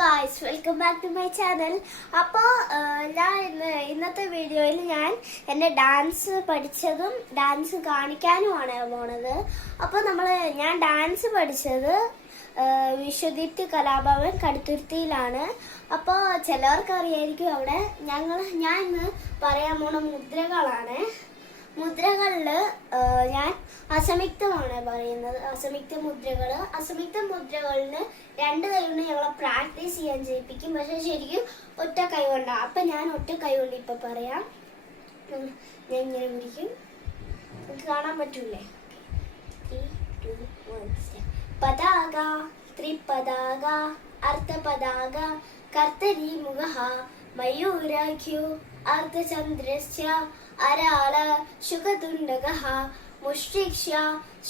Guys, welcome back to my channel. അപ്പോൾ ഞാൻ ഇന്നത്തെ വീഡിയോയിൽ ഞാൻ എൻ്റെ ഡാൻസ് പഠിച്ചതും ഡാൻസ് കാണിക്കാനുമാണ് പോണത്. അപ്പോൾ ഞാൻ ഡാൻസ് പഠിച്ചത് വിശ്വദീപ്തി കലാഭവൻ കടുത്തുരുത്തിയിലാണ്. അപ്പോൾ ചിലവർക്ക് അറിയായിരിക്കും. അവിടെ ഞാൻ ഇന്ന് പറയാൻ പോണ മുദ്രകളാണ്. മുദ്രകളിൽ ഞാൻ അസമിക്തമാണ് പറയുന്നത്. അസമിക്ത മുദ്രകളിന് രണ്ട് കൈ കൊണ്ട് ഞങ്ങളെ പ്രാക്ടീസ് ചെയ്യാൻ ചെയ്യിപ്പിക്കും. പക്ഷെ ശരിക്കും ഒറ്റ കൈ കൊണ്ടാണ്. അപ്പം ഞാൻ ഒറ്റ കൈ കൊണ്ട് ഇപ്പം പറയാം. ഞാൻ ഇങ്ങനെ പിടിക്കും. നമുക്ക് കാണാൻ പറ്റൂലേ? 3, 2, 1 പതാക, ത്രിപതാക, അർദ്ധപതാക, കർത്തരി മുഖഃ, മയൂരാഖ്യോ അർദ്ധചന്ദ്രസ്യ അരാള ശുഖതുണ്ടകഃ, മുഷ്ടിക്ഷ്യ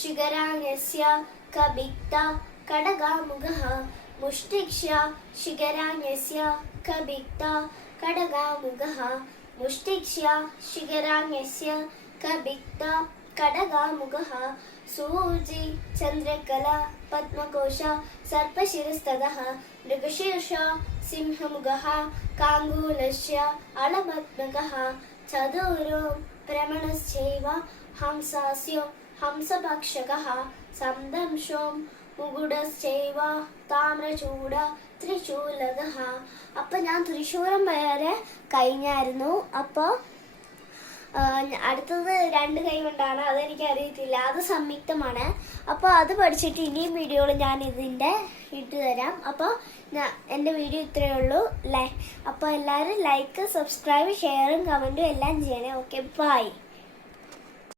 ശിഖരാംഗസ്യ കബിക്ത കടകാമുഖഃ, മുഷ്ടിക്ഷ്യ ശിഖരാംഗസ്യ കബിക്ത കടകാമുഖഃ, മുഷ്ടിക്ഷ്യ ശിഖരാംഗസ്യ കബിക്ത കടകാമുഖഃ, സൂചി ചന്ദ്രകല പത്മകോശ സർപ്പശിരസ്തതഃ, മൃഗശീർഷ സിംഹമുഖഃ, കാംഗൂലസ്യ അളപത്മകഃ, ചതുരോ ഭ്രമണശ്ചൈവ ഹംസാസ്യോ ഹംസഭക്ഷകഃ, സംദംശോ മുകുടശ്ചൈവ താമ്രചൂഡ ത്രിശൂലകഃ. അപ്പൊ ഞാൻ തൃശ്ശൂരം വരെ കഴിഞ്ഞായിരുന്നു. അപ്പോൾ അടുത്തത് രണ്ട് കൈ കൊണ്ടാണ്. അതെനിക്ക് അറിയത്തില്ല, അത് സംയുക്തമാണ്. അപ്പോൾ അത് പഠിച്ചിട്ട് ഇനിയും വീഡിയോകൾ ഞാൻ ഇതിൻ്റെ ഇട്ട് തരാം. അപ്പോൾ എൻ്റെ വീഡിയോ ഇത്രയേ ഉള്ളൂ. അപ്പോൾ എല്ലാവരും ലൈക്ക്, സബ്സ്ക്രൈബ്, ഷെയറും കമൻറ്റും എല്ലാം ചെയ്യണേ. Okay, by.